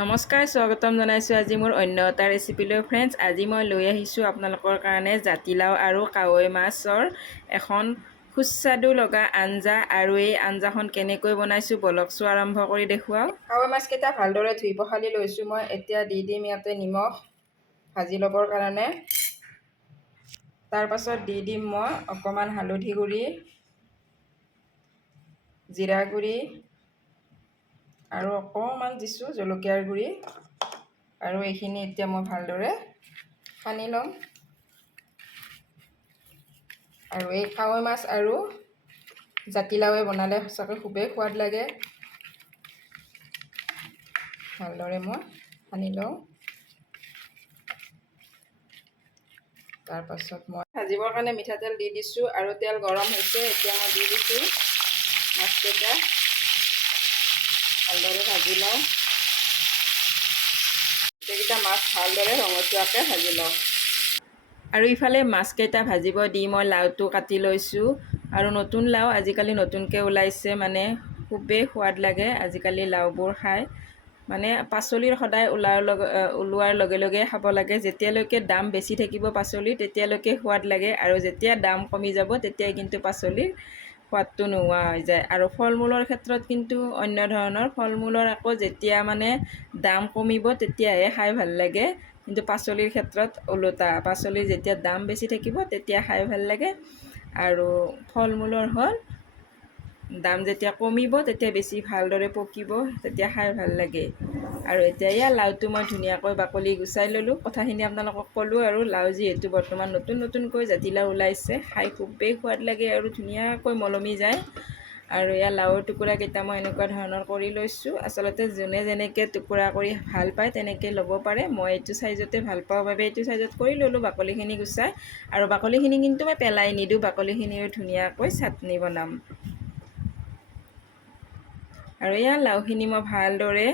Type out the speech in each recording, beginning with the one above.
নমস্কাৰ, স্বাগতম জনাইছোঁ আজি মোৰ অন্য এটা ৰেচিপিলৈ ফ্ৰেণ্ডছ। আজি মই লৈ আহিছোঁ আপোনালোকৰ কাৰণে জাতিলাও আৰু কাৱৈ মাছৰ এখন সুস্বাদু লগা আঞ্জা। আৰু এই আঞ্জাখন কেনেকৈ বনাইছোঁ বলকচোন আৰম্ভ কৰি দেখুৱাওঁ। কাৱৈ মাছকেইটা ভালদৰে ধুই পখালি লৈছোঁ মই। এতিয়া দি দিম ইয়াতে নিমখ ভাজি ল'বৰ কাৰণে। তাৰপাছত দি দিম মই অকণমান হালধি গুড়ি, জিৰা গুড়ি আৰু অকণমান দিছোঁ জলকীয়াৰ গুড়ি। আৰু এইখিনি এতিয়া মই ভালদৰে সানি ল'ম। আৰু এই কাৱৈ মাছ আৰু জাতিলাওৱে বনালে সঁচাকৈ খুবেই সোৱাদ লাগে। ভালদৰে মই সানি লওঁ। তাৰপাছত মই ভাজিবৰ কাৰণে মিঠাতেল দি দিছোঁ আৰু তেল গৰম হৈছে। এতিয়া মই দি দিছোঁ মাছকেইটা, ভালদৰে ভাজি লওঁ। গোটেইকেইটা মাছ ভালদৰে ৰঙচুৱাকৈ ভাজি লওঁ। আৰু ইফালে মাছকেইটা ভাজিব দি মই লাওটো কাটি লৈছোঁ। আৰু নতুন লাও আজিকালি নতুনকৈ ওলাইছে, মানে খুবেই সোৱাদ লাগে আজিকালি লাওবোৰ খাই। মানে পাচলিৰ সদায় ওলোৱাৰ লগে লগে খাব লাগে। যেতিয়ালৈকে দাম বেছি থাকিব পাচলিৰ তেতিয়ালৈকে সোৱাদ লাগে, আৰু যেতিয়া দাম কমি যাব তেতিয়াই কিন্তু পাচলিৰ সোৱাদটো নোহোৱা হৈ যায়। আৰু ফল মূলৰ ক্ষেত্ৰত কিন্তু অন্য ধৰণৰ, ফল মূলৰ আকৌ যেতিয়া মানে দাম কমিব তেতিয়াহে খাই ভাল লাগে। কিন্তু পাচলিৰ ক্ষেত্ৰত ওলোটা, পাচলিৰ যেতিয়া দাম বেছি থাকিব তেতিয়া খাই ভাল লাগে। আৰু ফল মূলৰ হ'ল দাম যেতিয়া কমিব তেতিয়া বেছি ভালদৰে পকিব, তেতিয়া খাই ভাল লাগে। আৰু এতিয়া ইয়াৰ লাওটো মই ধুনীয়াকৈ বাকলি গুচাই ল'লোঁ। কথাখিনি আপোনালোকক ক'লোঁ। আৰু লাও যিহেতু বৰ্তমান নতুনকৈ জাতিলাও ওলাইছে, খাই খুবেই সোৱাদ লাগে আৰু ধুনীয়াকৈ মলমি যায়। আৰু ইয়াৰ লাওৰ টুকুৰাকেইটা মই এনেকুৱা ধৰণৰ কৰি লৈছোঁ। আচলতে যোনে যেনেকৈ টুকুৰা কৰি ভাল পায় তেনেকৈ ল'ব পাৰে। মই এইটো চাইজতে ভাল পাওঁ বাবে এইটো চাইজত কৰি ল'লোঁ বাকলিখিনি গুচাই। আৰু বাকলিখিনি কিন্তু মই পেলাই নিদিওঁ, বাকলিখিনিও ধুনীয়াকৈ চাটনি বনাম। আৰু এয়া লাওখিনি মই ভালদৰে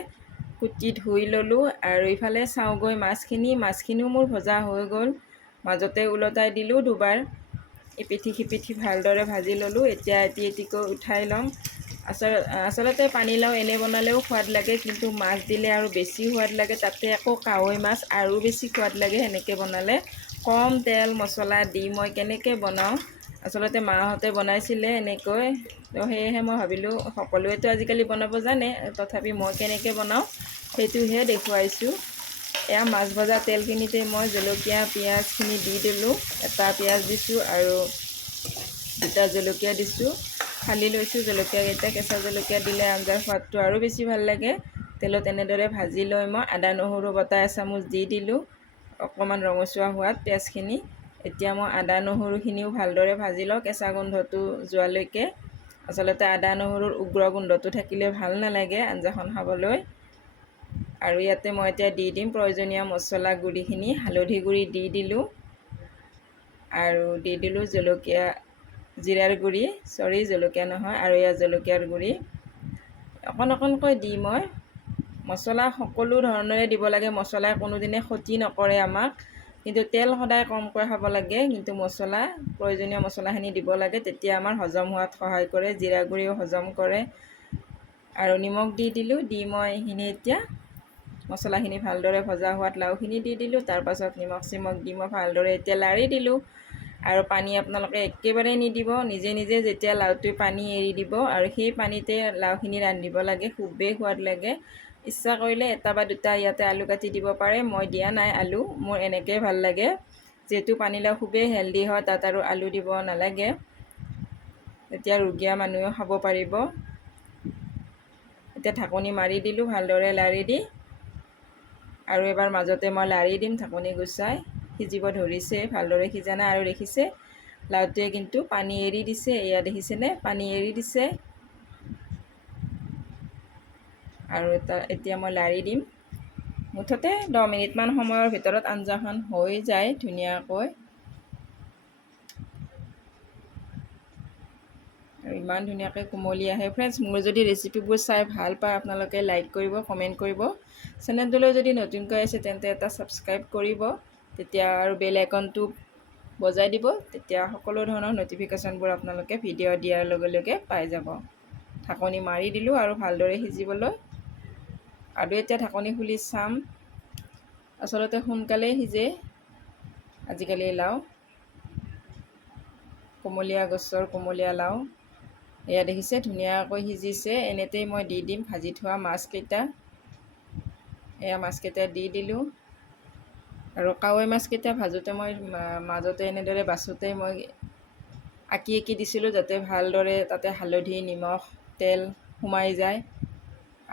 কুটি ধুই ল'লোঁ। আৰু ইফালে চাওঁগৈ মাছখিনিও মোৰ ভজা হৈ গ'ল। মাজতে ওলটাই দিলোঁ দুবাৰ। ইপিঠি সিপিঠি ভালদৰে ভাজি ল'লোঁ। এতিয়া এটিকৈ উঠাই ল'ম। আচলতে পানীলাও এনে বনালেও সোৱাদ লাগে, কিন্তু মাছ দিলে আৰু বেছি সোৱাদ লাগে। তাতে আকৌ কাৱৈ মাছ আৰু বেছি সোৱাদ লাগে সেনেকৈ বনালে। কম তেল মছলা দি মই কেনেকৈ বনাওঁ, আচলতে মাহঁতে বনাইছিলে এনেকৈ, তো সেয়েহে মই ভাবিলোঁ সকলোৱেতো আজিকালি বনাব জানে, তথাপি মই কেনেকৈ বনাওঁ সেইটোহে দেখুৱাইছোঁ। এয়া মাছ ভজা তেলখিনিতে মই জলকীয়া পিঁয়াজখিনি দি দিলোঁ। এটা পিঁয়াজ দিছোঁ আৰু দুটা জলকীয়া দিছোঁ, ফালি লৈছোঁ জলকীয়াকেইটা। কেঁচা জলকীয়া দিলে আঞ্জাৰ সোৱাদটো আৰু বেছি ভাল লাগে। তেলত এনেদৰে ভাজি লৈ মই আদা নহৰু বটা এচামুচ দি দিলোঁ, অকণমান ৰঙচুৱা হোৱাত পিঁয়াজখিনি। এতিয়া মই আদা নহৰুখিনিও ভালদৰে ভাজি লওঁ কেঁচা গোন্ধটো যোৱালৈকে। আচলতে আদা নহৰুৰ উগ্ৰ গোন্ধটো থাকিলে ভাল নালাগে আঞ্জাখন খাবলৈ। আৰু ইয়াতে মই এতিয়া দি দিম প্ৰয়োজনীয় মছলা গুড়িখিনি। হালধি গুড়ি দি দিলোঁ আৰু দি দিলোঁ জিৰাৰ গুড়ি, জলকীয়া নহয়, আৰু ইয়াৰ জলকীয়াৰ গুড়ি অকণকৈ দি মই মছলা সকলো ধৰণৰে দিব লাগে। মছলাই কোনোদিনে ক্ষতি নকৰে আমাক, কিন্তু তেল সদায় কমকৈ খাব লাগে। কিন্তু প্ৰয়োজনীয় মছলাখিনি দিব লাগে, তেতিয়া আমাৰ হজম হোৱাত সহায় কৰে। জিৰা গুড়িও হজম কৰে। আৰু নিমখ দি দিলোঁ। দি মই এইখিনি এতিয়া মছলাখিনি ভালদৰে ভজা হোৱাত লাওখিনি দি দিলোঁ। তাৰপাছত নিমখ চিমখ দি মই ভালদৰে এতিয়া লাৰি দিলোঁ। আৰু পানী আপোনালোকে একেবাৰে নিদিব, নিজে নিজে যেতিয়া লাওটোৱে পানী এৰি দিব আৰু সেই পানীতে লাওখিনি ৰান্ধিব লাগে, খুবেই সোৱাদ লাগে। ইচ্ছা কৰিলে এটা বা দুটা ইয়াতে আলু কাটি দিব পাৰে, মই দিয়া নাই আলু, মোৰ এনেকৈয়ে ভাল লাগে। যিহেতু পানীলাও খুবেই হেল্ডি হয়, তাত আৰু আলু দিব নালাগে, তেতিয়া ৰোগীয়া মানুহেও খাব পাৰিব। এতিয়া ঢাকনি মাৰি দিলোঁ ভালদৰে লাৰি দি, আৰু এবাৰ মাজতে মই লাৰি দিম ঢাকনি গুচাই। সিজিব ধৰিছে, ভালদৰে সিজা নাই। আৰু দেখিছে লাওটোৱে কিন্তু পানী এৰি দিছে, এয়া দেখিছেনে পানী এৰি দিছে। আৰু এতিয়া মই লাৰি দিম। মুঠতে 10 মিনিটমান সময়ৰ ভিতৰত আঞ্জাখন হৈ যায় ধুনীয়াকৈ। আৰু ইমান ধুনীয়াকৈ কোমলি আহে। ফ্ৰেণ্ডছ, মোৰ যদি ৰেচিপিবোৰ চাই ভাল পায় আপোনালোকে লাইক কৰিব, কমেণ্ট কৰিব। চেনেলটোলৈ যদি নতুনকৈ আছে তেন্তে এটা ছাবস্ক্ৰাইব কৰিব, তেতিয়া আৰু বেল আইকনটো বজাই দিব, তেতিয়া সকলো ধৰণৰ ন'টিফিকেশ্যনবোৰ আপোনালোকে ভিডিঅ' দিয়াৰ লগে লগে পাই যাব। ঢাকনি মাৰি দিলোঁ আৰু ভালদৰে সিজিবলৈ। আৰু এতিয়া ঢাকনি খুলি চাম। আচলতে সোনকালেই সিজে আজিকালি লাও, কোমলীয়া গছৰ কোমলীয়া লাও। এয়া দেখিছে ধুনীয়াকৈ সিজিছে। এনেতেই মই দি দিম ভাজি থোৱা মাছকেইটা। এয়া মাছকেইটা দি দিলোঁ। আৰু কাৱৈ মাছকেইটা ভাজোঁতে মই মাজতে এনেদৰে বাছোঁতে মই আঁকি দিছিলোঁ, যাতে ভালদৰে তাতে হালধি, নিমখ, তেল সোমাই যায়।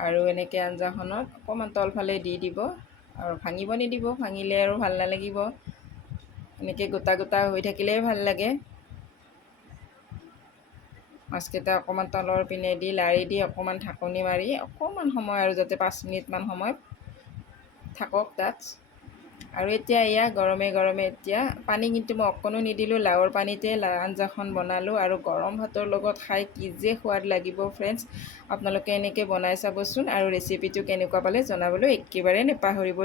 আৰু এনেকৈ আঞ্জাখনত অকণমান তলফালে দি দিব, আৰু ভাঙিব নিদিব, ভাঙিলে আৰু ভাল নালাগিব। এনেকৈ গোটা গোটা হৈ থাকিলেই ভাল লাগে। মাছকেইটা অকণমান তলৰ পিনে দি লাৰি দি অকণমান ঢাকনি মাৰি অকণমান সময়, আৰু যাতে 5 মিনিটমান সময় থাকক তাত। আৰু এতিয়া এয়া গৰমে গৰমে এতিয়া পানী কিন্তু মই অকণো নিদিলোঁ, লাওৰ পানীতে আঞ্জাখন বনালোঁ। আৰু গৰম ভাতৰ লগত খাই কি যে সোৱাদ লাগিব ফ্ৰেণ্ডছ। আপোনালোকে এনেকৈ বনাই চাবচোন, আৰু ৰেচিপিটো কেনেকুৱা পালে জনাবলৈ একেবাৰে নাপাহৰিব।